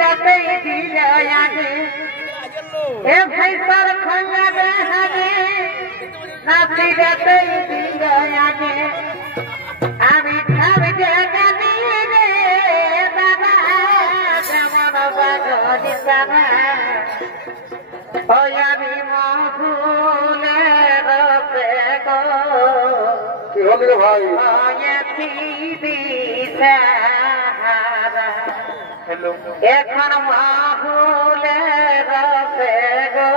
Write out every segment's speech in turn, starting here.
রাতে দিলে এ ভাইসার খঙ্গা দেহানে নাতি রাতে দিলে আমি খাবে জানি রে বাবা যেমন বাগদি বাবা ওই আমি মহুলে রপে গো কি হলি রে ভাই? এখন মাহুলে রবে গো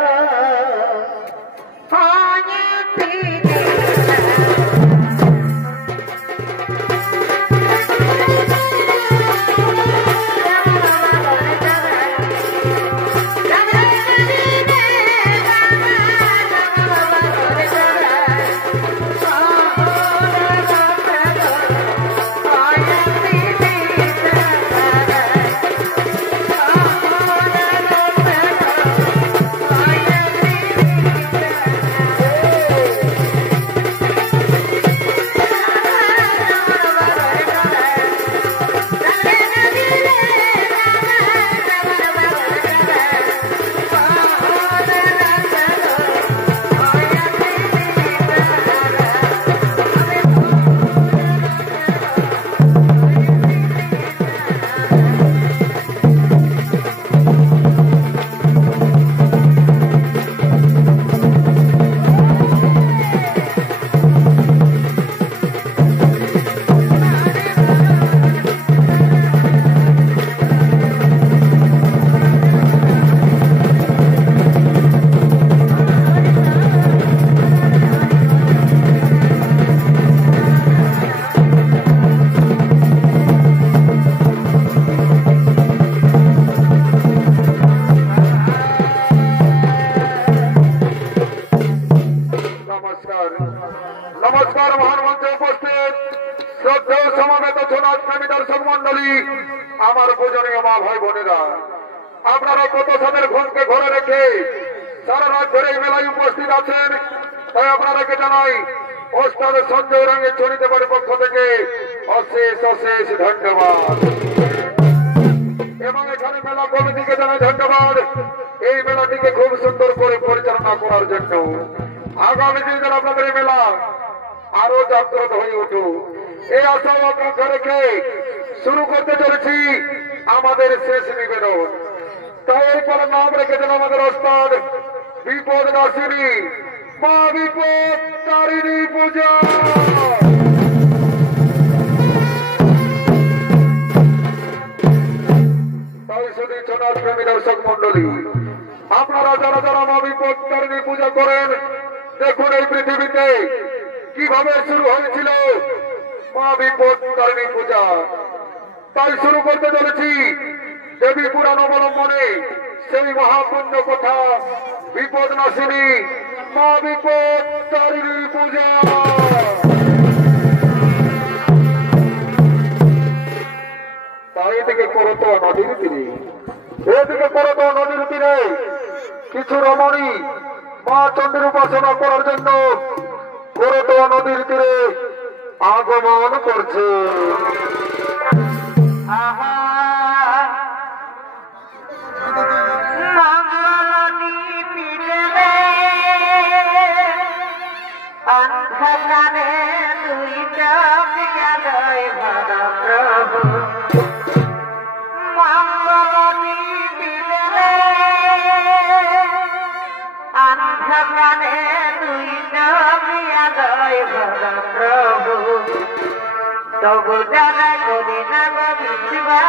নমস্কার মহান মঞ্চে উপস্থিত শ্রদ্ধেয় সমবেত সোনার প্রেমী দর্শক মন্ডলী, আমার পূজনীয় মা ভাই বোনেরা, আপনারা কত সাদের ঘুমকে ঘরে রেখে সারা রাত ধরে এই মেলায় উপস্থিত আছেন, তাই আপনাদেরকে জানাই ওস্তাদ সঞ্জয় রঙের চরিতে বাড়ির পক্ষ থেকে অশেষ অশেষ ধন্যবাদ। এবং এখানে মেলা কমিটিকে জানাই ধন্যবাদ এই মেলাটিকে খুব সুন্দর করে পরিচালনা করার জন্য। আগামী দিনে আপনাদের এই মেলা আরো জাগ্রত হয়ে উঠুক এই আশাও আপনাকে রেখে শুরু করতে চলেছি আমাদের শেষ নিবেদন। তাই এরপরে নাম রেখেছেন আমাদের ওস্তাদ বিপদ নাসিনী মা বিপদ তারিণী পূজা। তাই শুধু সোনার প্রেমী দর্শক মন্ডলী, আপনারা যারা যারা মা বিপদ তারিণী পূজা করেন, দেখুন এই পৃথিবীতে কিভাবে শুরু হয়েছিল মা বিপদ তারিণী পূজা। তাই শুরু করতে চলেছি দেবী পুরাণ অবলম্বনে সেই মহাপুণ্য কথা বিপদ নাসিনী মা বিপদ তারিণী পূজা। তাই এদিকে করত নদীর তীরে, এদিকে করত নদীর তীরে কিছু রমণী মা চন্দ্রের উপাসনা করার জন্য করত নদীর তীরে আগমন করছে। তবু যারা করি না গিবা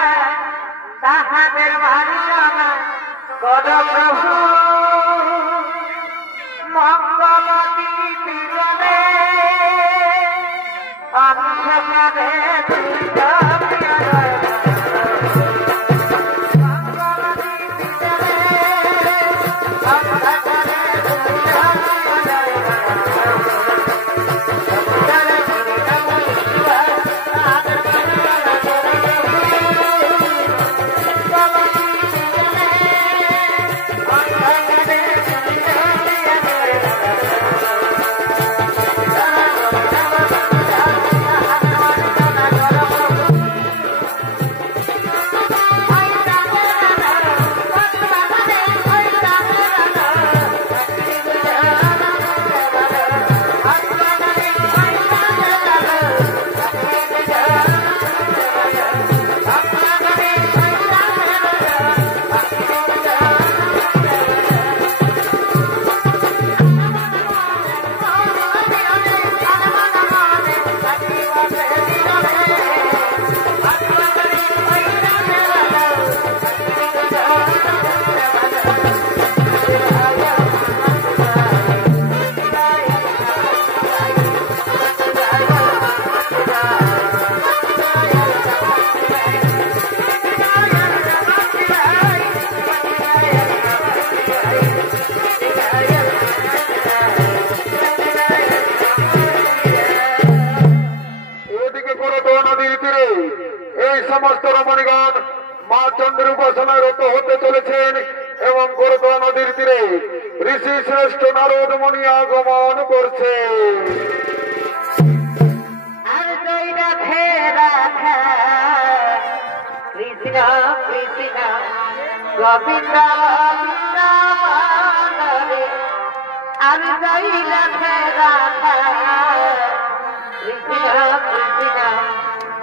তাহাদের মানিল না কর প্রভু মঙ্গলতী পীড়নে অন্ধকারে এদিকে করতোয়া নদীর তীরে এই সমস্ত রমণীগণ মা চন্দ্রের উপাসনায় রত হতে চলেছেন এবং করতোয়া নদীর তীরে ঋষি শ্রেষ্ঠ নারদ মুনি আগমন করছে। কৃষ্ণ কৃষ্ণ গোবিন্দ আমি যাইলা ফেরা কৃষ্ণ কৃষ্ণ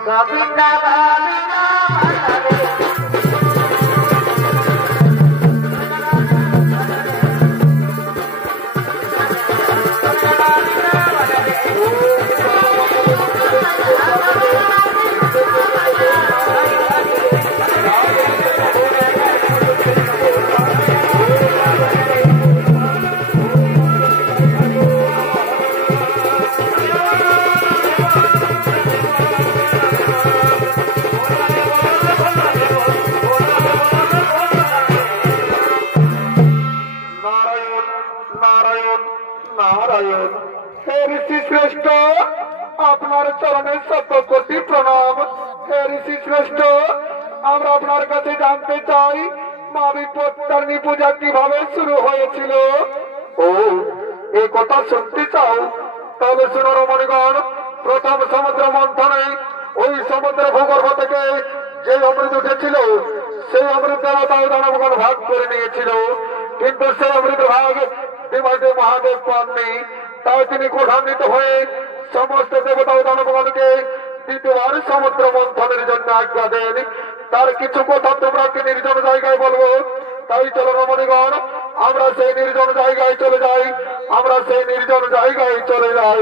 গোবিন্দ শ্রেষ্ঠ আপনার চরণে শত কোটি প্রণাম। হে ঋষি শ্রেষ্ঠ, আমরা আপনার কাছে জানতে চাই মা বিপত্তারিণী পূজা কিভাবে শুরু হয়েছিল। ও এই কথা শুনতে চাও? তাহলে শুনো রমণীগণ, প্রথম সমুদ্র মন্থনে ওই সমুদ্র ভূগর্ভ থেকে যে অমৃত উঠেছিল সেই অমৃত দেবতা দানবগণ ভাগ করে নিয়েছিল, কিন্তু সেই অমৃত ভাগ দেবাদেব মহাদেব পাননি। তাই তিনি ক্রোধান্বিত হয়ে সমস্ত দেবতা ও দানবগণকে দ্বিতীয়বার সমুদ্র মন্থনের জন্য আজ্ঞা দেন। তার কিছু কথা তোমরা নির্জন জায়গায় বলবো। তাই চলো রমণীগণ, আমরা সেই নির্জন জায়গায় চলে যাই, আমরা সেই নির্জন জায়গায় চলে যাই।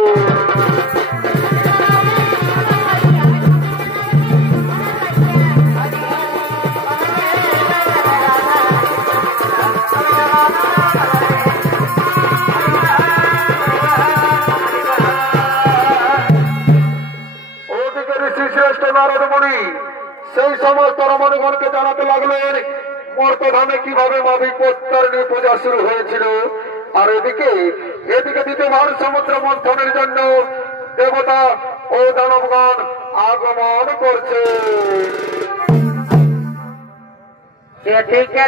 সেই সমস্ত রমণীগণকে জানাতে লাগলেন মর্তধামে কিভাবে মা বিপত্তারিণী পূজা শুরু হয়েছিল। আর এদিকে দ্বিতীয়বার সমুদ্র মন্থনের জন্য দেবতা ও দানবগণ আগমন করছে। যেদিকে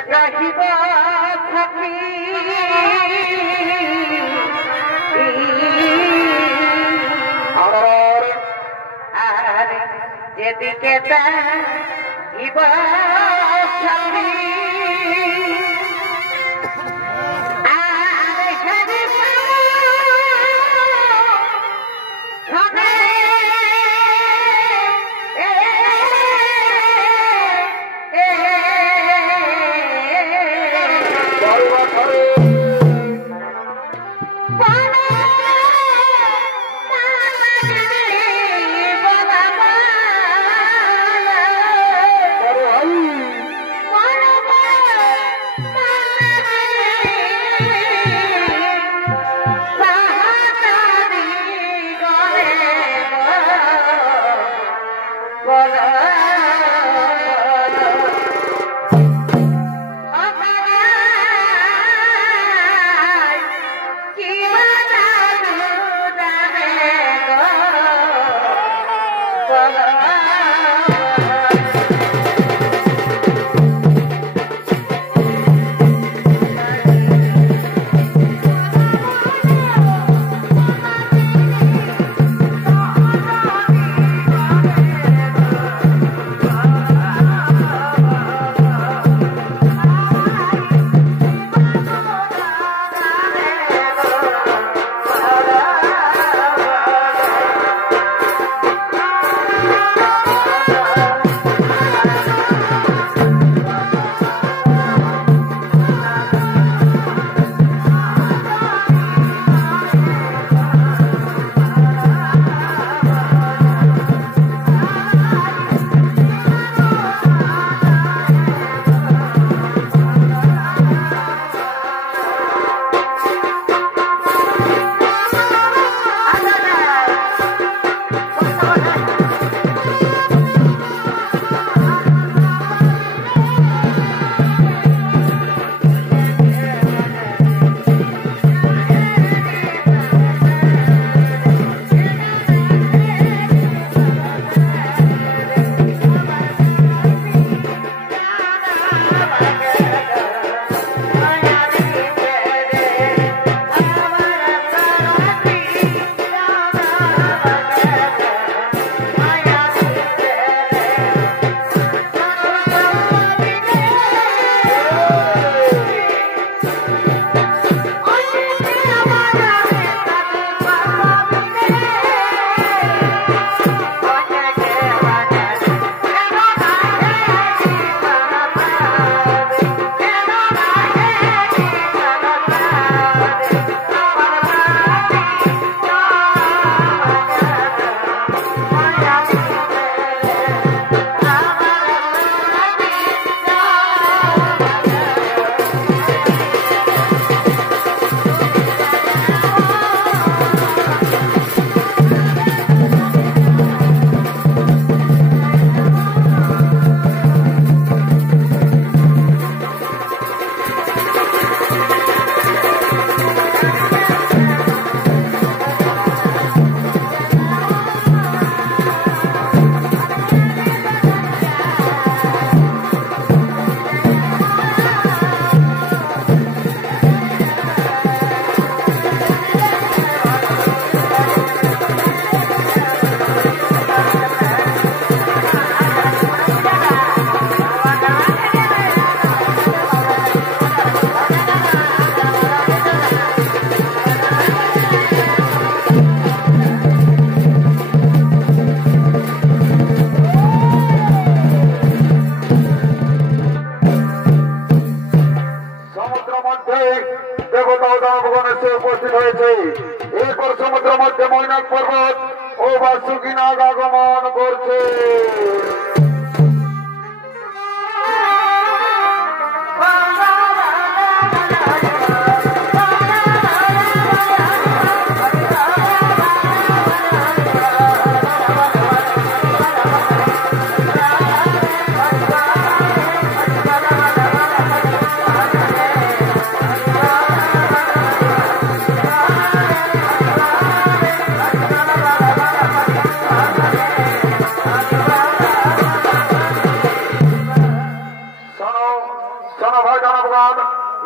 বৈনাক পর্বত ও বাসুকি নাগ আগমন করছে।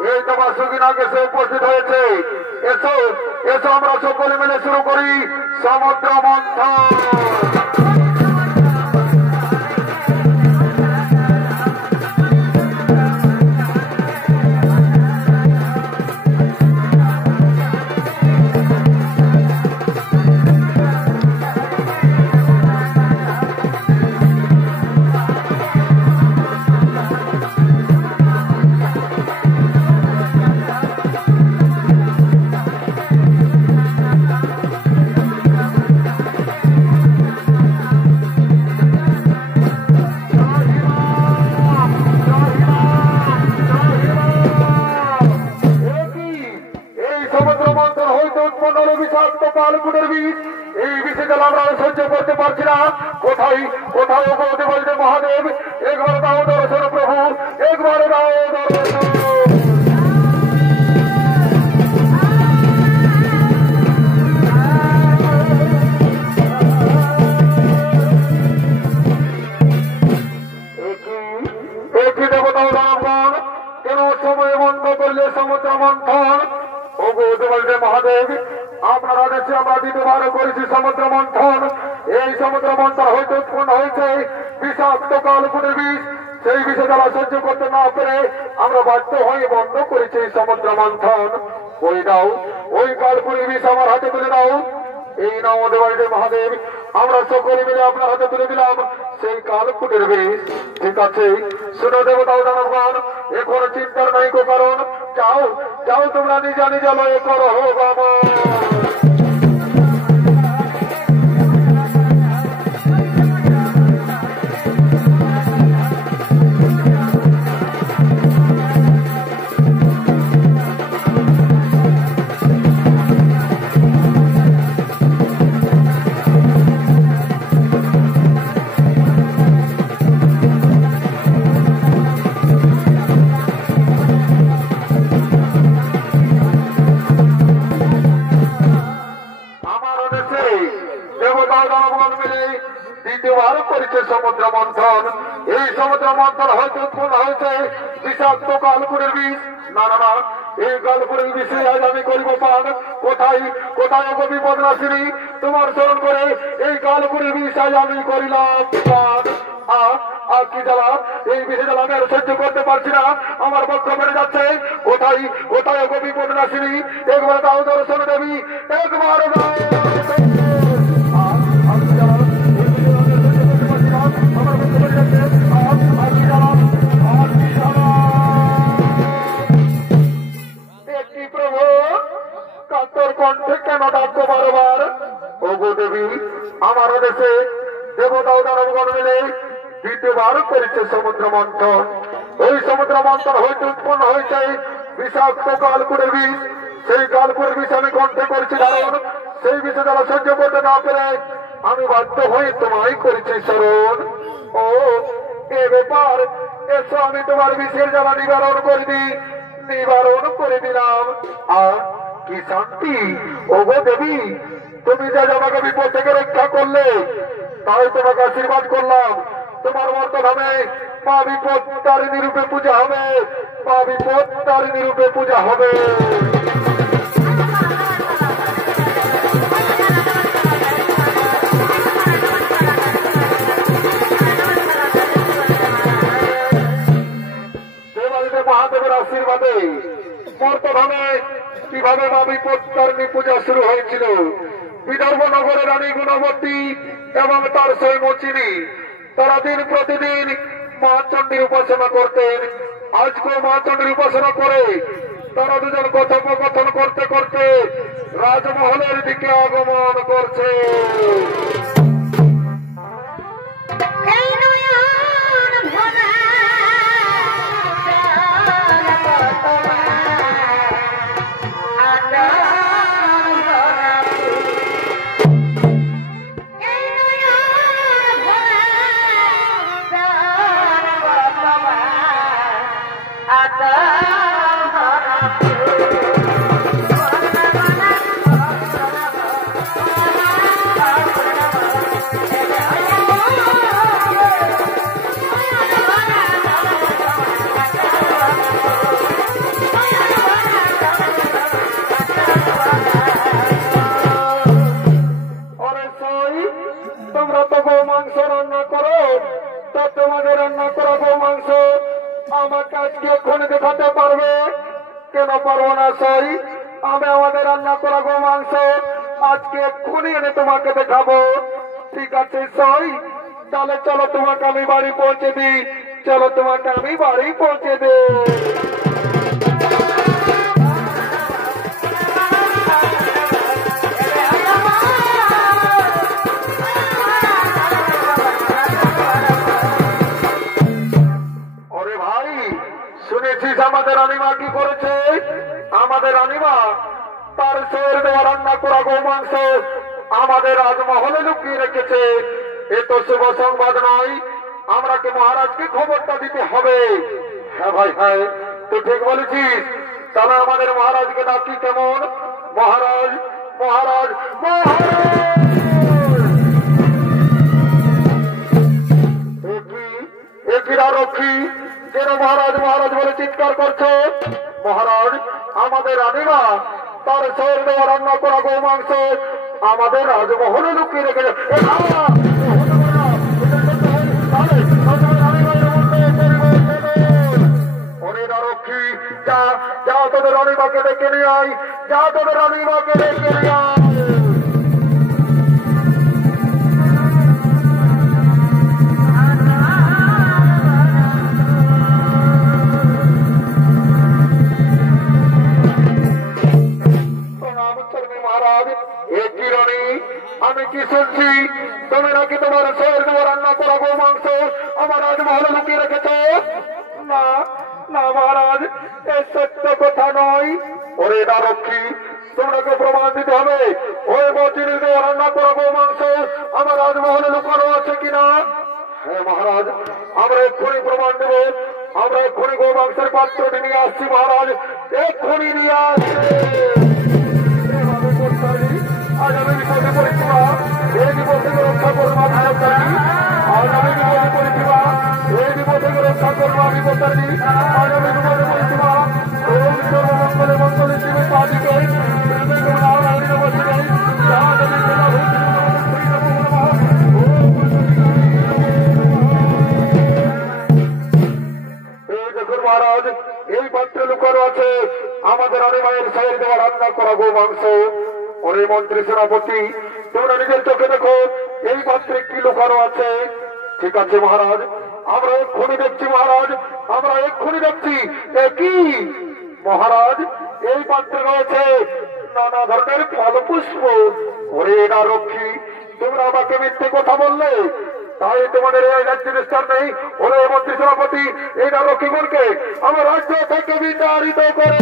এই তো বাসুকি নাগ এসে উপস্থিত হয়েছে। এসো এসো আমরা সকলে মিলে শুরু করি সমুদ্র মন্থন। এই বিষয়টা আমরা সহ্য করতে পারছি না। কোথায় কোথায় বলতে বলতে মহাদেব একবার দাও দর্শন প্রভু, একবার দাও দর্শন। একই দেবতা রামগণ কেন সময় বন্ধ করলে সমুদ্র মন্থন? ও বলতে বলতে মহাদেব আপনারা দেশে আমরা দ্বিতীয়বার করেছি সমুদ্র মন্থন। এই সমুদ্র মন্থন হয়তো উৎপন্ন হয়েছে বিষাক্ত কালকুটের বিষ। সেই বিষে যারা সহ্য করতে না পেরে আমরা বাধ্য হয়ে বন্ধ করেছি সমুদ্র মন্থন। ওই দাও ওই কালকুটের বিষ আমার হাতে তুলে দাও। এই নাও দেবাড়িতে মহাদেব আমরা সকলে মিলে আপনার হাতে তুলে দিলাম সেই কালকুটের বিষ। ঠিক আছে শুনো দেবতাও দানবগণ, এখন চিন্তার নাই কো কারণ। যাও যাও তোমরা নিজা নিজা লয়ে করো হো বাবা। দ্বিতীয়বার করেছে সমুদ্র মন্থন। এই সমুদ্র মন্থন হয়তো উৎপন্ন হয়েছে বিষাক্ত কালকুটের বিষ। না না না, এই কালকুটের বিষে আজ আমি করিব পান। কোথায় কোথায় বিপদ নাসিনী তোমার স্মরণ করে এই কালকুটের বিষ আজ আমি করিলাম পান। কি জ্বালা, এই বিষে জ্বালা আমি আর সহ্য করতে পারছি না, আমার পক্ষ বেড়ে যাচ্ছে। কোথায় কোথায় বিপদ নাসিনী একবার দাও দর্শন দেবী, একবার দাও। একটি প্রভু কাতর কণ্ঠে কেন ডাকবো বারবার? ও গো দেবী আমার দেশে দেবতাও দানবগণ মিলে দ্বিতীয়বার করেছে সমুদ্র মন্থন। ওই সমুদ্র মন্থন হইতে উৎপন্ন হয়েছে বিষাক্ত কালকুটের বিষ। সেই কালকুটের বিষ আমি কণ্ঠে করছি ধারণ। সেই বিষে যারা সহ্য করতে না পেরে আমি বাধ্য হয়ে তোমায় করেছি স্মরণ। ও এ ব্যাপার, এসো আমি তোমার বিষের জ্বালা নিবারণ করে দিই, নিবারণ করে দিলাম। আর কি শান্তি ও গো দেবী, তুমি যা আমাকে বিপদ থেকে রক্ষা করলে তাই তোমাকে আশীর্বাদ করলাম। তোমার মর্তধামে মা বিপদ তারিণী রূপে পূজা হবে, মা বিপদ তারিণী রূপে পূজা হবে। মহাদেবের আশীর্বাদে মর্তধামে কিভাবে মা বিপদ তারিণী পূজা শুরু হয়েছিল। বিদর্ভ নগরের রানী গুণবতী এবং তার সৈমচিনী তারা দিন প্রতিদিন মা চণ্ডীর উপাসনা করতেন। আজকে মা চণ্ডীর উপাসনা করে তারা দুজন কথোপকথন করতে করতে রাজমহলের দিকে আগমন করছে। তোমরা তো গো মাংস রান্না করো, তা তোমাদের রান্না করা গো মাংস আমাকে আজকে এক্ষুনি দেখাতে পারবে? কেন পারবো না সই? আমি আমাদের রান্না করা গো মাংস আজকে এক্ষুনি এনে তোমাকে দেখাবো। ঠিক আছে সই, তাহলে চলো তোমাকে আমি বাড়ি পৌঁছে দিই। চলো তোমাকে আমি বাড়ি পৌঁছে দিই। শুনেছিস আমাদের রানীমা কি করেছে? আমাদের রানীমা তার শের দেওয়া রান্না করা গো মাংস আমাদের রাজমহলে লুকিয়ে রেখেছে। এ তো শুভ সংবাদ নয়, আমরা কি মহারাজকে খবরটা দিতে হবে? হ্যাঁ ভাই হ্যাঁ, তুই ঠিক বলেছিস। তাহলে আমাদের মহারাজকে ডাকি। কেমন? মহারাজ মহারাজ মহারাজ! একিরা রক্ষী কেন মহারাজ মহারাজ বলে চিৎকার করছে? মহারাজ আমাদের রানীমা তার শের দেওয়া রান্না করা গো মাংস আমাদের রাজমহলে লুকিয়ে রেখেছে। রক্ষী যা যা তোদের রানীমাকে ডেকে নিয়ে আয়, যা তোদের রানীমাকে ডেকে নিয়ে আয়। আমি কি শুনছি তুমি নাকি তোমার শের দেওয়া রান্না করা গো মাংস আমার রাজমহলে লুকিয়ে রেখেছ? না না মহারাজ, এ সত্য কথা নয়। ওরে না রক্ষী, তোমাকে প্রমাণ দিতে হবে ওই মজির দেওয়া রান্না করা গো মাংস আমার রাজমহলে লুকানো আছে কিনা। হ্যাঁ মহারাজ, আমরা এক্ষুনি প্রমাণ দেব। আমরা এক্ষুনি গো মাংসের পাত্রটি নিয়ে আসছি মহারাজ, এক্ষুনি নিয়ে আসছি। আজ আমি বিপদে পড়েছিলাম, এই বিপদ থেকে রক্ষা করবো আমি বতারি। আজ আমি বিপদে পড়েছিলাম, এই বিপদ থেকে রক্ষা করবো আমি বতারি। আজ আমি বিপদে পড়েছিলাম, ওই সর্বমঙ্গলে মঙ্গলে জীবে পাঠিকে দেখুন মহারাজ, এই পাত্রে লুকানো আছে আমাদের রানীমায়ের শের দেওয়া রান্না করা গো মাংস। ওরে মন্ত্রী সেনাপতি, তোমরা নিজের চোখে দেখো এই পাত্রে কি লুকানো আছে। ঠিক আছে মহারাজ, আমরা এক্ষুনি দেখছি মহারাজ, আমরা এক্ষুনি দেখছি। কি মহারাজ, এই পাত্রে রয়েছে নানা ধরনের ফল পুষ্প। ওরে না রক্ষী, তোমরা আমাকে মিথ্যে কথা বললে, তাই তোমাদের এই রাজ্যের স্থান নেই। ওরে মন্ত্রী সেনাপতি, এই না রক্ষীগণকে আমার রাজ্য থেকে বিতাড়িত করে।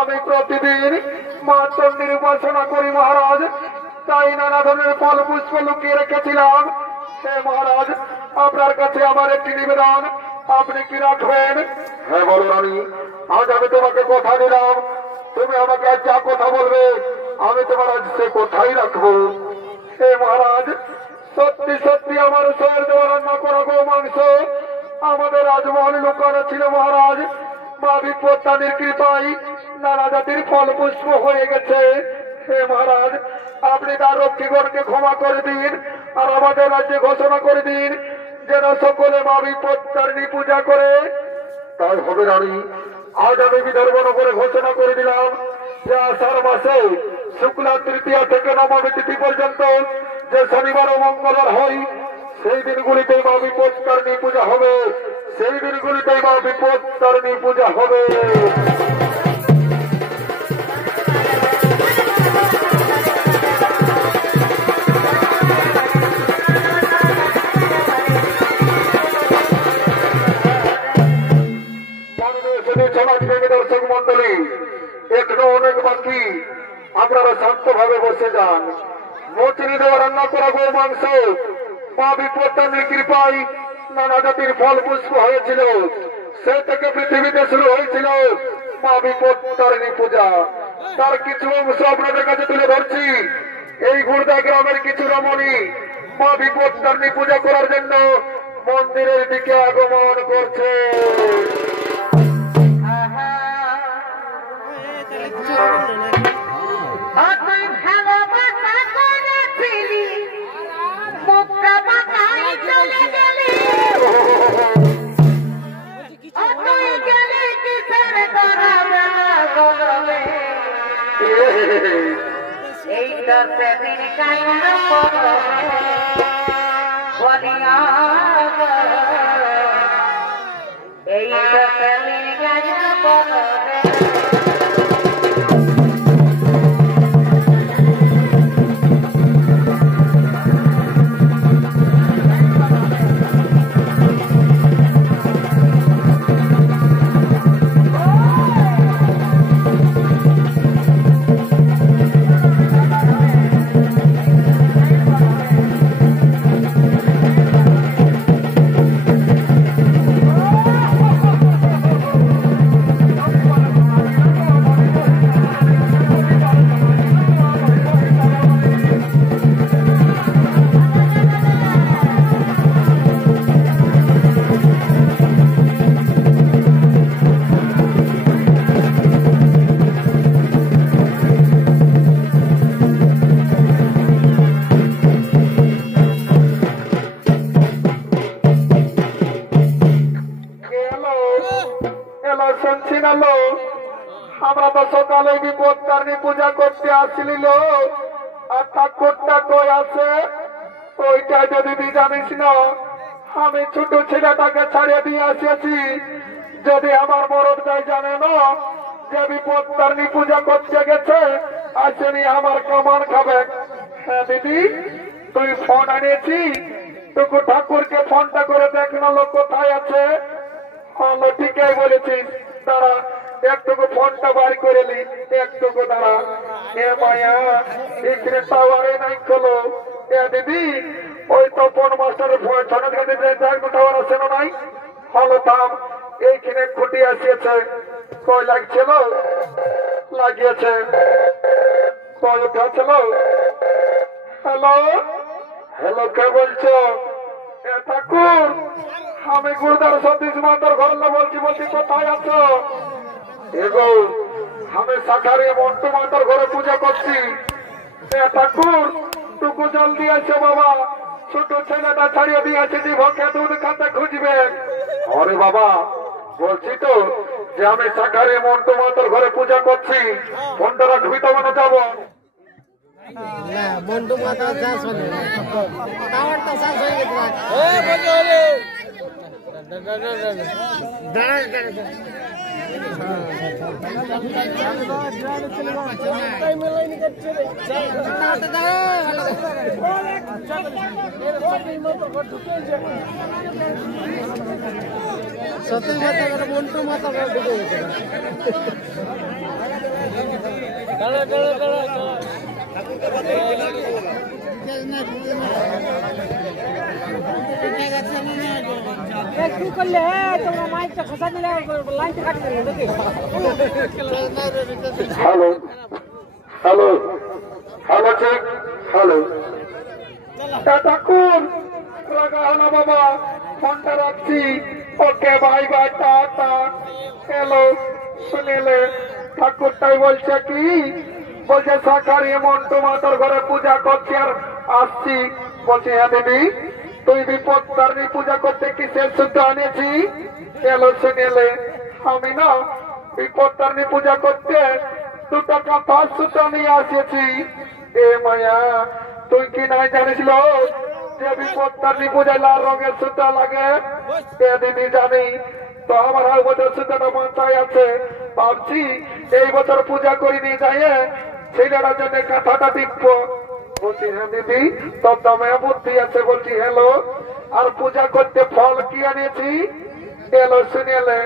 আমি প্রতিদিন মা চণ্ডীর উপাসনা করি মহারাজ, তাই নানা ধরনের ফল পুষ্প লুকিয়ে রেখেছিলাম। হে মহারাজ, আপনার কাছে আমার একটি নিবেদন, আপনি কি রাখবেন? হ্যাঁ বলো রানী, আজ আমি তোমাকে কথা দিলাম, তুমি আমাকে আজ যা কথা বলবে আমি তোমার আজ সে কথাই রাখবো। হে মহারাজ, সত্যি সত্যি আমার শহর দেওয়া রান্না করা গো মাংস আমাদের রাজমহলে লুকানো ছিল মহারাজ। মা বিপত্তানির কৃপায় নানা জাতির ফল পুষ্প হয়ে গেছে। হে মহারাজ, আপনি তার রক্ষীগণকে ক্ষমা করে দিন আর আমাদের রাজ্যে ঘোষণা করে দিন যেন সকলে মা বিপত্তারিণী পূজা করে। তাই হবে রানী, আজ আমি বিদর্ভ নগরে ঘোষণা করে দিলাম যে আষাঢ় মাসে শুক্লা তৃতীয়া থেকে নবমী তিথি পর্যন্ত যে শনিবার ও মঙ্গলবার হয় সেই দিনগুলিতেই মা বিপত্তারিণী পূজা হবে। সেই দিনগুলিতেই মা বিপত্তারিণী পূজা হবে। দর্শক মন্ডলী, এখনো অনেক বাকি, আপনারা শান্ত ভাবে বসে যান। মচিনি দেওয়া রান্না করা গো মাংস মা বিপত্তারিণীর কৃপায় নানা জাতির ফল পুষ্প হয়েছিল। সে থেকে পৃথিবীতে শুরু হয়েছিল মা বিপত্তারিণী পূজা। তার কিছু অংশ আপনাদের কাছে তুলে ধরছি। এই গুড়দা গ্রামের কিছু রমণী মা বিপত্তারিণী পূজা করার জন্য মন্দিরের দিকে আগমন করছে। এইটা সেদিন কাইনা বলিয়া এইটা সেদিন কাইনা বলবে। আমরা তো সকালে বিপত্তারিণী পূজা করতে আসলিল আর ঠাকুরটা কই আছে ওইটা যদি জানিস না, আমি ছোট ছেলেটাকে ছাড়িয়ে দিয়ে আসিয়াছি। যদি আমার মরদ যাই জানে না যে বিপত্তারিণী পূজা করতে গেছে, আসেনি আমার কামান খাবে। হ্যাঁ দিদি, তুই ফোন আনিয়েছি, তোকে ঠাকুরকে ফোনটা করে দেখ না লোক কোথায় আছে। হলো ঠিকই বলেছিস, তারা একটুকু ফোনটা বার করে নি, একটুকু দাঁড়া। এ মায়া, এখানে টাওয়ারে নাই খোলো। এ দিদি, ওই তো ফোন মাস্টারের ফোন ছড়া থেকে টাওয়ার আছে না নাই। হলো থাম, এইখানে খুঁটি আসিয়েছে। কই লাগছিল? লাগিয়েছে। কই উঠাছিল? হ্যালো হ্যালো, কে বলছো? এ ঠাকুর, আমি গুরুদার সতীশ মাতার ঘর বলছি। বলছি কোথায় আছো? এগো, আমি শাখারে মন্টু মাতার ঘরে পূজা করছি। ঠাকুর, টুকু জলদি আছে বাবা, ছোট ছেলেটা ছাড়িয়ে দিয়েছে, জীবকে দুধ খাতে খুঁজবে। আরে বাবা, বলছি তো যে আমি শাখারে মন্টু মাতার ঘরে পূজা করছি, ফোনটা রাখবি তো মানে যাবো। মন্টু মাতা চাষ হলে টাওয়ারটা চাষ হয়ে গেছে। সতীশ মাতা মন্টু মাতা ঢুকে গেছে। কি করলে তোমরা মাইকটা খসা দিলে লাইনটা কাট করে দেখি hello hello hello check hello ঠাকুর রাগা হলো বাবা ফোনটা রাখছি okay bye bye tata hello শুনিলে ঠাকুরটাই বলছে কি বলছে সাকারি মন্টু মাতার ঘরে পূজা করছি আর আসছি বলছে হ্যাঁ দিদি তুই বিপদ তারনি পূজা করতে কিসের শুদ্ধ আনিয়েছি এলো শুনিলে আমি না বিপদ তারনি পূজা করতে 2 টাকা 500 নিয়ে আসিয়েছি এ মায়া তুই কি নাই জানিস যে বিপদ তারনি পূজায় লাল রঙের সুতা লাগে এ দিদি জানি তো আমার বছর সুতাটা মাথায় আছে ভাবছি এই বছর পূজা করিনি যাই ছেলেরা জন্য কাঁথাটা টিপব বলছি হ্যাঁ দিদি তোর দমে বুদ্ধি আছে বলছি হ্যালো আর পূজা করতে ফল কি আনিয়েছি এলো শুনেলে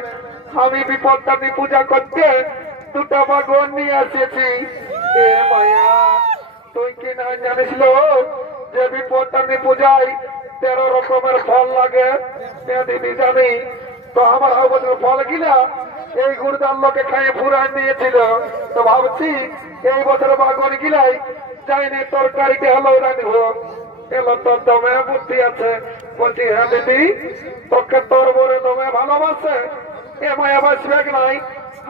আমি বিপদটানি পূজা করতে 2টা বাগন নিয়ে আসিয়েছি এ মায়া তুই কি না জানিস যে বিপদটানি পূজায় 13 রকমের ফল লাগে এ দিদি জানি তো আমার বছর ফল গিলা এই গুরুদার লোকে খাইয়ে ফুরান নিয়েছিল তো ভাবছি এই বছর বাগন গিলাই চাইনি তরকারিতে হলো রানিব এলো তোর দমে বুদ্ধি আছে বলছি হ্যাঁ দিদি তোকে তোর বরে দমে ভালোবাসে এ মায়া বাসবে নাই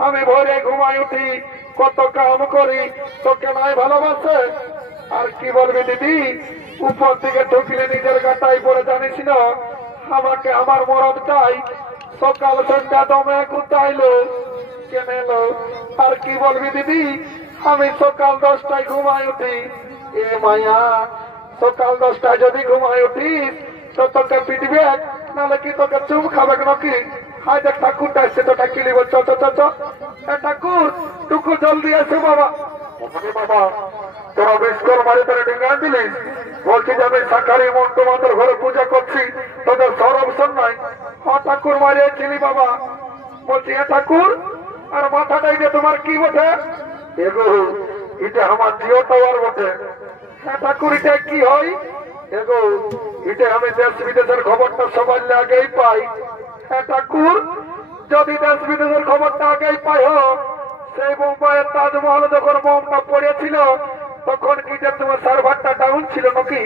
আমি ভোরে ঘুমাই উঠি কত কাম করি তোকে নাই ভালোবাসে আর কি বলবি দিদি উপর দিকে ঢুকলে নিজের গাটাই পরে জানিস না আমাকে আমার মরদ চাই সকাল সন্ধ্যা দমে গুতাইলো কেন এলো আর কি বলবি দিদি আমি সকাল 10টায় ঘুমাই উঠি এ মায়া সকাল 10টায় যদি ঘুমাই উঠি তো তোকে পিটবে নাহলে কি তোকে চুম খাবে নাকি হায় দেখ ঠাকুরটা এসছে তো ডাকিলি বল ঠাকুর টুকু জলদি আসে বাবা বাবা তোরা বিস্কর মারি তোরা ডিঙ্গা দিলিস বলছি যে আমি সাকারি মন্টু মাতার ঘরে পূজা করছি তোদের সরবসন নাই ঠাকুর মারিয়েছিলি বাবা বলছি হ্যাঁ ঠাকুর আর মাথাটাই যে তোমার কি বটে এগো এটা আমার জিও টাওয়ার বটে হ্যাঁ ঠাকুর এটা কি হয় এগো এটা আমি দেশ বিদেশের খবরটা সবার আগেই পাই হ্যাঁ ঠাকুর যদি দেশ বিদেশের খবরটা আগেই পাই সেই মুম্বাইয়ের তাজমহল যখন বোমটা পড়েছিল তখন কি যে তোমার সার্ভারটা ডাউন ছিল নাকি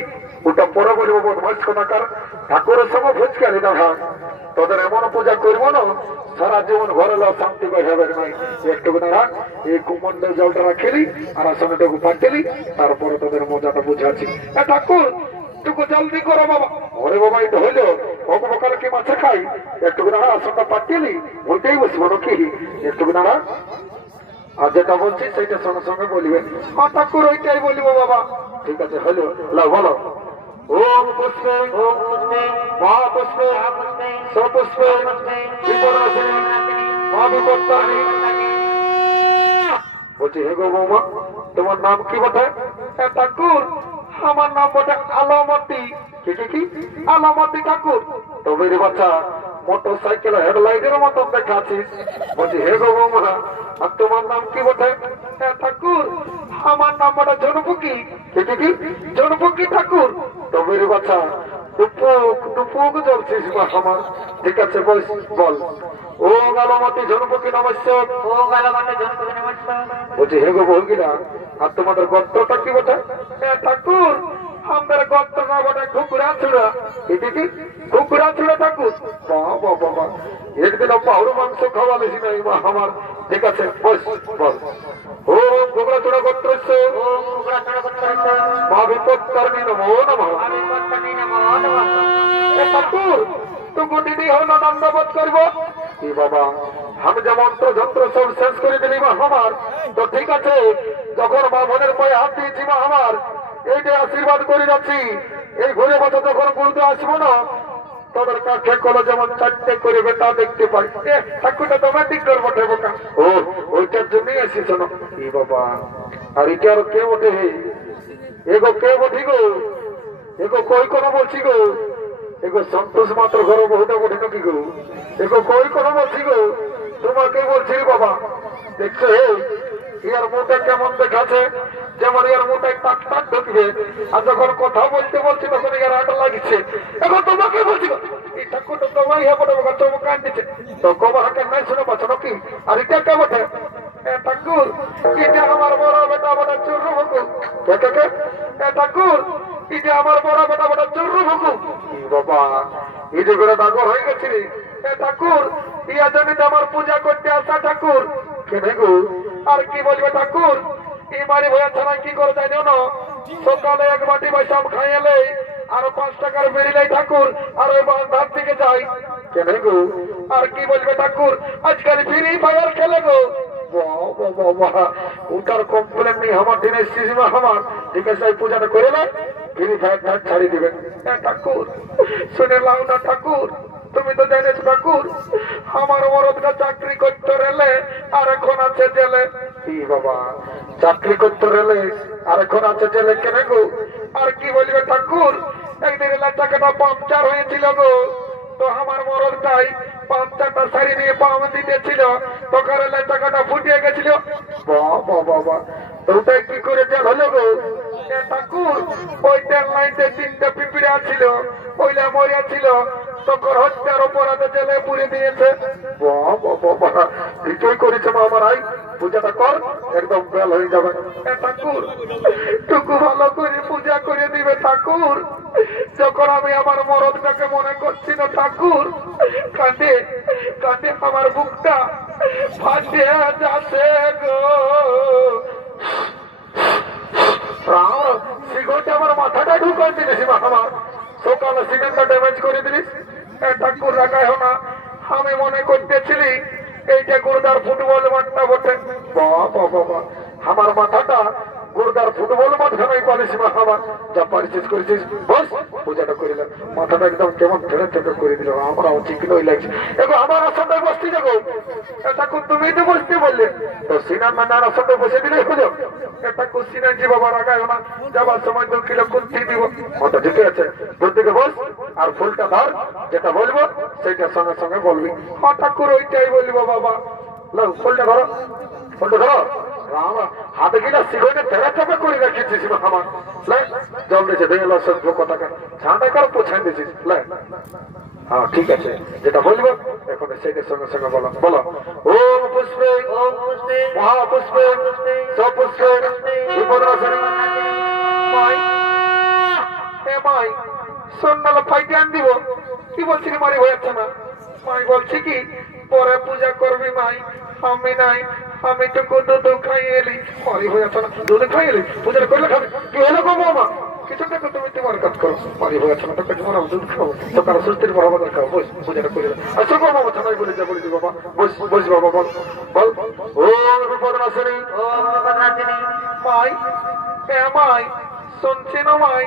ওটা পরে বলবো বদমাস কোনাকার ঠাকুরের সঙ্গে ফুচকালি না ভাগ তোদের এমন পূজা করবো না সারা জীবন ঘরে লো শান্তি করে হবে নাই একটু না এই কুমন্ডল জলটা রাখেলি আর আসনটাকে পাঠিয়েলি তারপরে তোদের মজাটা বুঝাচ্ছি ঠাকুর টুকু জলদি করো বাবা ওরে বাবা এটা হইলো অপকালে কি মাছে খাই একটু না আসনটা পাঠিয়েলি ওইটাই বসবো নাকি একটু না আর যেটা বলছি সেইটা সঙ্গে সঙ্গে বলিবেন ঠাকুর ওইটাই বলিব বাবা ঠিক আছে হইলো বলো ওম পুষ্পে মহাপুষ্পে সপুষ্পে বিপদাসিনী মহাবিপত্তানি বলছি হে গো বৌমা তোমার নাম কি বটে ঠাকুর আমার নাম বটে আলামতি কি আলামতি ঠাকুর তবে রে বাচ্চা মোটর সাইকেল হেডলাইটের মতন দেখাচ্ছিস বলছি হে গো বৌমা আর তোমার নাম কি বটে ঠাকুর আমার নাম বটে জনপুকি কি জনপুকি ঠাকুর তবে রে বাচ্চা টুপুক জ্বলছিস আমার ঠিক আছে বল ও আলামতি জনপুকি নমস্কার ও গালামাতে জনপদ নমস্কার বলছি হে গো বৌগিরা আর তোমাদের গর্তটা কি বটে ঠাকুর আমাদের গর্ত না বটে ঘুকুরা ছুড়া কি ঘুকুরা ছুড়া ঠাকুর বাবা একদিন পাহুড় মাংস খাওয়ালিস নাই আমার ঠিক আছে বল ও ঘুকুরা ছুড়া গর্ত ও কুকুরা ছড়া করতে মহাবিপত্তারিণী নমো নমঃ আমি বর্তমানে নমো নমঃ ঠাকুর তুকু দিদি হল দণ্ডবোধ করবো কি বাবা আমি যে মন্ত্র যন্ত্র সব শেষ করে দিলি মা আমার তো ঠিক আছে যখন মা বোনের পায়ে হাত দিয়েছি মা আমার এইটা আশীর্বাদ করে যাচ্ছি এই ঘুরে বছর যখন গুরুতে আসবো না তোদের কাছে কলো যেমন 4টে করে বেটা দেখতে পাই ঠাকুরটা তোমার দিক করবো ঠেবোকা ও ওইটার জন্যই আসিস না কি বাবা আর এটা আর কে ওঠে এগো কে বঠি গো এগো কই কোনো বলছি গো এগো সন্তোষ মাত্র ঘর বহুটা বঠে নাকি গো এগো কই কোনো বলছি গো তোমাকে বলছি বাবা দেখছো ইয়ার মুখে কেমন দেখাচ্ছে যেমন এর মোটাই টাক টাক ঢুকবে, আর যখন কথা বলতে বলছি তখন এর আটা লাগছে। এখন তোমাকে বলছি এই ঠাকুরটা তোমায় হ্যাঁ বটে চমক কান্দিছে তো কবার হাঁকে নাই শুনে পাচ্ছ নাকি? আর এটা কে বটে? ঠাকুর এটা আমার বড় বেটা বটা চুরু ভুকু। ঠাকুর এটা আমার বড় বেটা বটা চুরু ভুকু। বাবা এই যে করে দাগ হয়ে গেছি ঠাকুর, ইয়া জন্য আমার পূজা করতে আসা ঠাকুর। কেন গো? আর কি বলবে ঠাকুর, এই বাড়ি ভয়া ছাড়া কি করে জানো না? সকালে এক বাটি বৈশাখ খাইলে আর 5 টাকার বেরিয়ে ঠাকুর, আর ওই ধার দিকে যাই। কেন গো? আর কি বলবে ঠাকুর, আজকাল ফ্রি ফায়ার খেলে গো। ওটার কমপ্লেন নেই আমার দিনের সিজমা আমার। ঠিক আছে পূজাটা করে না, ফ্রি ফায়ার ছাড়ি দিবেন। ঠাকুর শুনে লাও না ঠাকুর, তুমি তো জানিস ঠাকুর আমার মরদটা চাকরি করতে রেলে আর এখন আছে জেলে। কি বাবা চাকরি করতে রেলে আর এখন আছে জেলে? কেন গো? আর কি বলবে ঠাকুর, একদিন চাকাটা পাংচার হয়েছিল গো, তো আমার মরদটাই 5-4টা শাড়ি নিয়ে পাম দিতেছিল, তখন চাকাটা ফুটিয়ে গেছিল। বাবা বাবা ওটাই কি করে জেল হলো গো? ঠাকুর ওই ট্রেন লাইনতে 3টা পিঁপড়ে ছিল, ওইলা মরিয়া ছিল, তখন হত্যার অপরাধে জেলে পুড়ে দিয়েছে। ঠিকই করেছে আমার আই, পূজাটা কর একদম বেল হয়ে যাবে। ঠাকুর টুকু ভালো করে পূজা করে দিবে ঠাকুর। যখন আমি আমার মরদটাকে মনে করছি না ঠাকুর, কাঁদে কাঁদে আমার বুকটা ফাটে যাচ্ছে গো। সিগারেটে আমার মাথাটা ঢুকাই দিলিস আমার, সকালে সিগারেটটা ড্যামেজ করে দিলিস। ঠাকুর রাখায় না, আমি মনে করতেছিলি এইটা গুরুদার ফুটবল মাঠটা বটে। বাবা বাবা আমার মাথাটা গুরুদার ফুটবল মাঠ খানাই পারিস আমার, যা পারিস করেছিস বস পূজাটা করিলাম। মাথাটা একদম কেমন ঠেলে ঠেকে করে দিল, আমরাও ঠিক নই লাগছে। এখন আমার আসনটায় বসতে যাবো ঠাকুর, তুমি তো বসতে বললে তো সিনার নানার আসনটায় বসে দিলেই হলো। ঠাকুর সিনাজি বাবা রাখায় না, যাবার সময় 2 কিলো কুর্তি দিব। ওটা ঠিক আছে, তোর দিকে বস আর ফুলটা ধর, যেটা বলবো সেইটার সঙ্গে সঙ্গে বলবি। হ্যাঁ ঠাকুর ওইটাই বলবো বাবা। লো ফুলটা ধরো, ফুলটা ধরো। হাতে কিনা সিগারেটে তেরা চাপা করে রাখিয়েছিস আমার, জল দিয়েছে দিয়ে সভ্য কথা ঠান্ডা করে পোছাই দিয়েছিস। হ্যাঁ ঠিক আছে, যেটা বলবো এখন সেইটার সঙ্গে সঙ্গে বলো। বলো ওম পুষ্পে মহাপুষ্পে সপুষ্পে বিপদাসনে মাই। এ মাই সন্ন্যাল ফাইটে আন দিব। কি বলছি রে মারি হয়েছে না? মাই বলছি কি পরে পূজা করবি মাই, আমি নাই, আমি তো দুধ খাই এলি। মারি হয়েছে না, দুধ খাই এলি পূজা করলে খাবি? কি হলো গো মামা? কিছু দেখো তুমি তোমার কাজ করো। মারি হয়েছে না তো তোমার দুধ খাবো, তো কারো সুস্থির বরাবর খাবো। বস পূজাটা করে আচ্ছা গো মামা থানায় বলে যা বলে দি বাবা। বস বস বাবা বল বল। ও বিপদাসনে মাই। এ মাই শুনছি না মাই,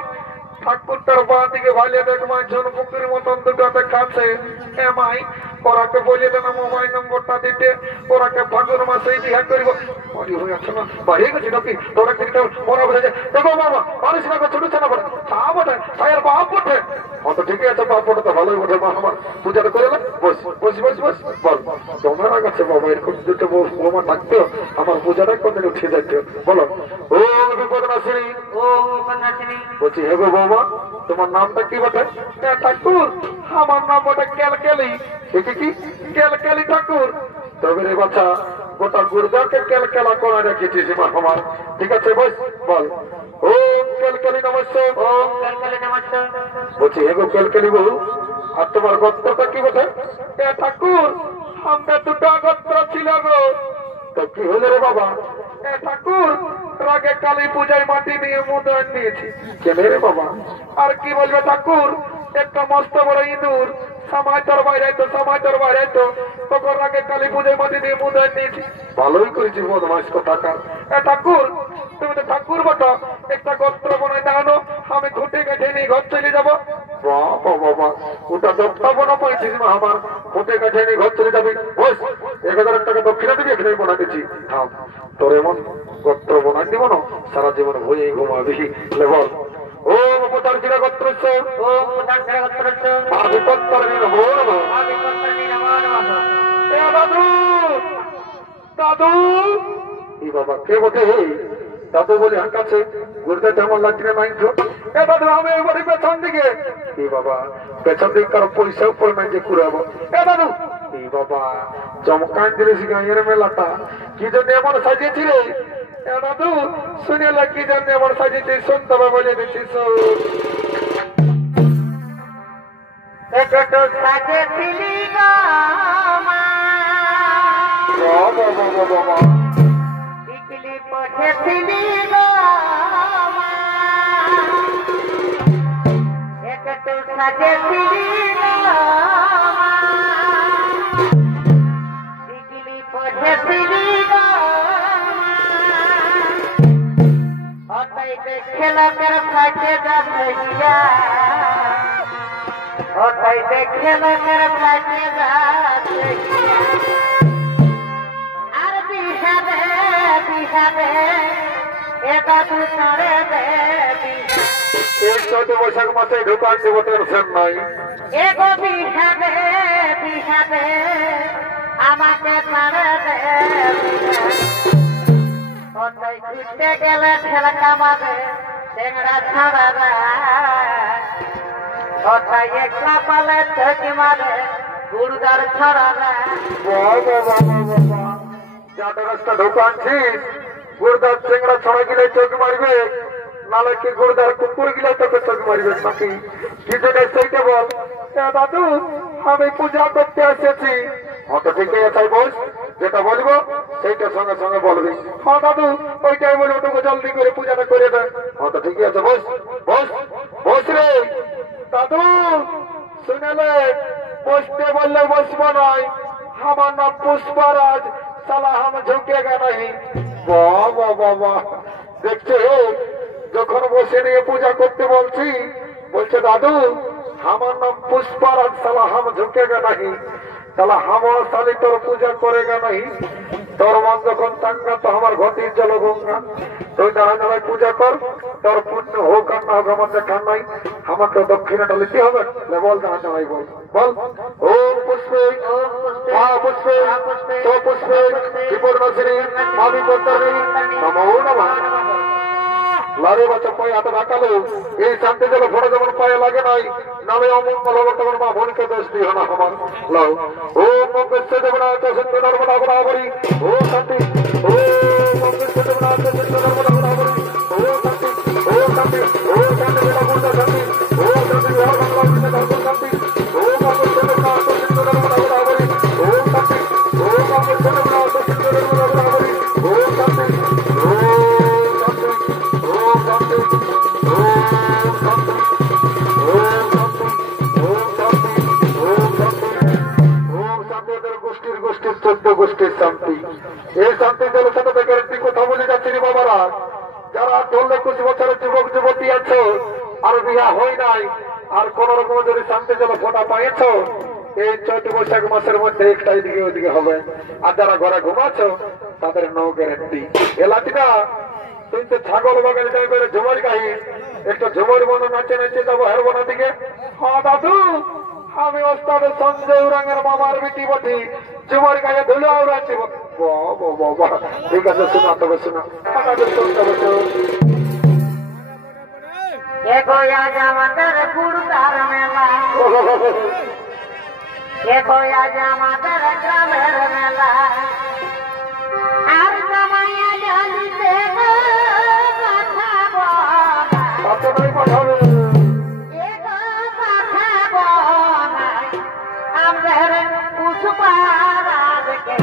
ঠাকুরটার বা দিকে ভালিয়ে দেখ মাই, ঝনপুকুর মতন দুটাতে খাচ্ছে। এ মাই ওরাকে বলিয়ে দেন মোবাইল নম্বরটা দিতে, ওরাকে ফাগুন মাসেই বিহা করিব। মরি হয়ে আছে না বাড়িয়ে গেছি নাকি তোরা কিন্তু মনে বসেছে দেখো বাবা মানুষ না ছোট না বটে তা বটে ভাইয়ের বাপ বটে। অত ঠিকই আছে, বাপ বটে তো ভালোই বটে। মা আমার পূজাটা করে বস বস বস বস বল। তোমার কাছে বাবা এরকম দুটো বৌমা থাকতো আমার পূজাটা কোনদিন উঠে যাইত। বলো ও বিপদনাশিনী বলছি হে গো বৌমা তোমার নামটা কি বটে? ঠাকুর আমার নাম বটে ক্যালকেলি। দেখি কি ক্যালকেলি ঠাকুর? তবে রে বাচ্চা গোটা গুরুদারকে ক্যালকেলা করা রেখেছিস মা আমার। ঠিক আছে বস বল ওম ক্যালকেলি নমস্কার। ওম ক্যালকেলি নমস্কার। বলছি হে গো ক্যালকেলি বউ আর তোমার গোত্রটা কি বটে? ঠাকুর আমরা 2টা গোত্র ছিল গো। তো কি হলো রে বাবা? ঠাকুর রাগে কালী পূজায় মাটি নিয়ে মুদন নিয়েছি। কেন রে বাবা? আর কি বলবে ঠাকুর, একটা মস্ত বড় ইঁদুর সময় তোর বাইরে তো সময় তোর বাইরে তো তখন রাগে কালী পূজায় মাটি নিয়ে মুদন নিয়েছি। ভালোই করেছি বদমাস টাকা। ঠাকুর তুমি তো ঠাকুর বটো, একটা গোত্র বনে জানো, আমি ঘুটে গেছে নিয়ে ঘর চলে যাবো। বাবা ওটা দপ্তাবনা পাইছিস না আমার, ঘুটে গেছে নিয়ে ঘর চলে যাবি। বস 1000 টাকা দক্ষিণা দিবি, এখানে বনা দিচ্ছি। থাম তোর এমন গোত্র বনাই দিব না সারা জীবন ভয়ে ঘুমাবি। বল ওম পুতারজিরা গোত্রস্য ওম পুতারজিরা গোত্রস্য আবিপত্তরণী নমো নমঃ আবিপত্তরণী নমো নমঃ। এ দাদু দাদু এই বাবা কে বটে? দাদু বলি হাঁকাছে ঘুরতে তেমন লাগছে মাইন্ড এ দাদু আমি একবারই পেছন দিকে এ বাবা পেছন দিকে কারো পয়সা উপর নাই যে ঘুরাবো এ দাদু এই বাবা চমকান জিনিস গাঁয়ের মেলাটা কি জন্য এমন সাজিয়েছি রে এ দাদু শুনে লাগ কি জন্য এমন সাজিয়েছি শুনতে হবে বলে দিচ্ছিস একটু সাজেছিলি গো মা বাবা টিকলি পড়েছিলি গো মা একটু সাজেছিলি গো মা টিকলি পড়েছিলি গো মা ওটাই দেখে লোকের ফাটে যাচ্ছে ওটাই দেখে লোকের ফাটে যাচ্ছে আর বিষাদে বিষাদে এটা তুই করে দে এই 14 বৈশাখ মাসে ঢোকান দেবতার ফের নাই এগো বিষাদে বিষাদে আমাকে করে দে ওটাই ছুটতে গেলে ঠেলা কামাবে টেংরা ছাড়া ওটাই একলা পালে ঠকি মারে গুরুদার ছড়া চারটা রাস্তা ঢোকানছিস গুরদার চেংড়া ছড়া গিলে চোখ মারবে নালে কি গুরদার কুকুর গিলে তোকে চোখ মারবে নাকি কি জন্য সেইটা বল দাদু আমি পূজা করতে এসেছি হ্যাঁ তো ঠিকই আছে বস যেটা বলবো সেইটা সঙ্গে সঙ্গে বলবি হ্যাঁ দাদু ওইটাই বলে ওটুকু জলদি করে পূজাটা করে দে হ্যাঁ তো ঠিকই আছে বস বস বস রে দাদু শুনেলে বসতে বললে বসবো নয় আমার নাম পুষ্পরাজ সালা হাম ঝুঁকেগা नहीं বাবা বাবা দেখছে যখন বসে নিয়ে পূজা করতে বলছি বলছে দাদু আমার নাম পুষ্পরাজ সালা হাম ঝুঁকেগা नहीं साला हम साली तोर पूजा करेगा नहीं तोर मन যখন চাঙ্গা তো আমার ঘটি চলো গঙ্গা তুই দাঁড়ায় দাঁড়ায় পূজা কর তোর পুণ্য হোক আর না হোক আমার দেখার নাই আমাকে দক্ষিণাটা নিতে হবে বল দাঁড়ায় দাঁড়ায় বল বল ওম পুষ্পে পুষ্পে সো পুষ্পে বিপর্ণাশিনী মামি পত্তরি নমো নমঃ লারে বাচ্চা পায়ে হাতে রাখালো এই শান্তি জল ফোড়া যেমন পায়ে লাগে নাই নামে অমঙ্গল হবে তখন মা বোনকে দোষ দিও না আমার লাও ও মঙ্গল দেবনা সিন্ধু নর্মদা বরাবরি ও শান্তি ও মঙ্গল দেবনা সিন্ধু নর্মদা বরাবরি ও শান্তি ও শান্তি ও শান্তি গুরুদা শান্তি ও শান্তি বাংলা গুরুদা দর্শন শান্তি ও মঙ্গল দেবনা সিন্ধু নর্মদা বরাবরি ও শান্তি ও মঙ্গল দেবনা সিন্ধু নর্মদা বরাবরি ও শান্তি ও গোষ্ঠীর 14 গোষ্ঠীর শান্তি এই শান্তি দলের সাথে গ্যারেন্টি কথা বলে যাচ্ছি বাবারা যারা 21 বছরের যুবক যুবতী আছো আর বিয়া হয় নাই আর কোন রকম যদি শান্তি জল ফোটা পাইছ এই 14 বৈশাখ মাসের মধ্যে একটাই দিকে ওইদিকে হবে আর যারা ঘরে ঘুমাচ্ছ তাদের নো গ্যারেন্টি এলাটিটা তুই তো ছাগল বাগানে যাই বেড়ে ঝুমার গাহি একটু ঝুমার মনে নাচে নাচে যাবো হেরবোনা দিকে হ্যাঁ দাদু আমি ওস্তাদ সঞ্জয় উরাঙ্গের মামার বিটি বটি ঝুমার গায়ে ধুলো উড়াচ্ছি বাবা ঠিক আছে শোনা তবে শোনা শুনতে বসো এগো আজ আমাদের গুরুদার মেলা এগো আজ আমাদের গ্রামের মেলা আর জামাইয়া জানিতে কথা নাই পাঠাবে এগো কথা বলাই আমাদের পুষ্পরাজকে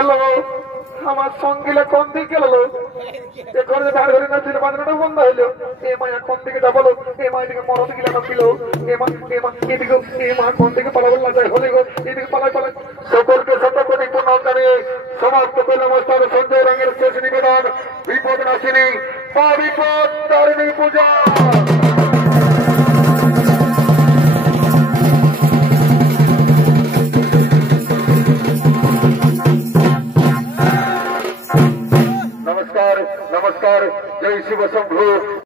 এলো আমার সঙ্গীলা কোন দিকে এলো এখন যে দাঁড় ধরে না ছিল বাঁধনাটা বন্ধ হইলো এ মায়া কোন দিকে যাবলো এ মা এদিকে মরদ গিলা না ছিল এদিকে এ মা কোন দিকে পালাবো না যায় হলে গো এদিকে পালাই সকলকে শতকোটি প্রণাম জানিয়ে সমাপ্ত করলাম ওস্তাদ সঞ্জয় রঙের শেষ নিবেদন বিপদ নাশিনী মা বিপদ তারিণী পূজা। नमस्कार नमस्कार जय शिव शंभू।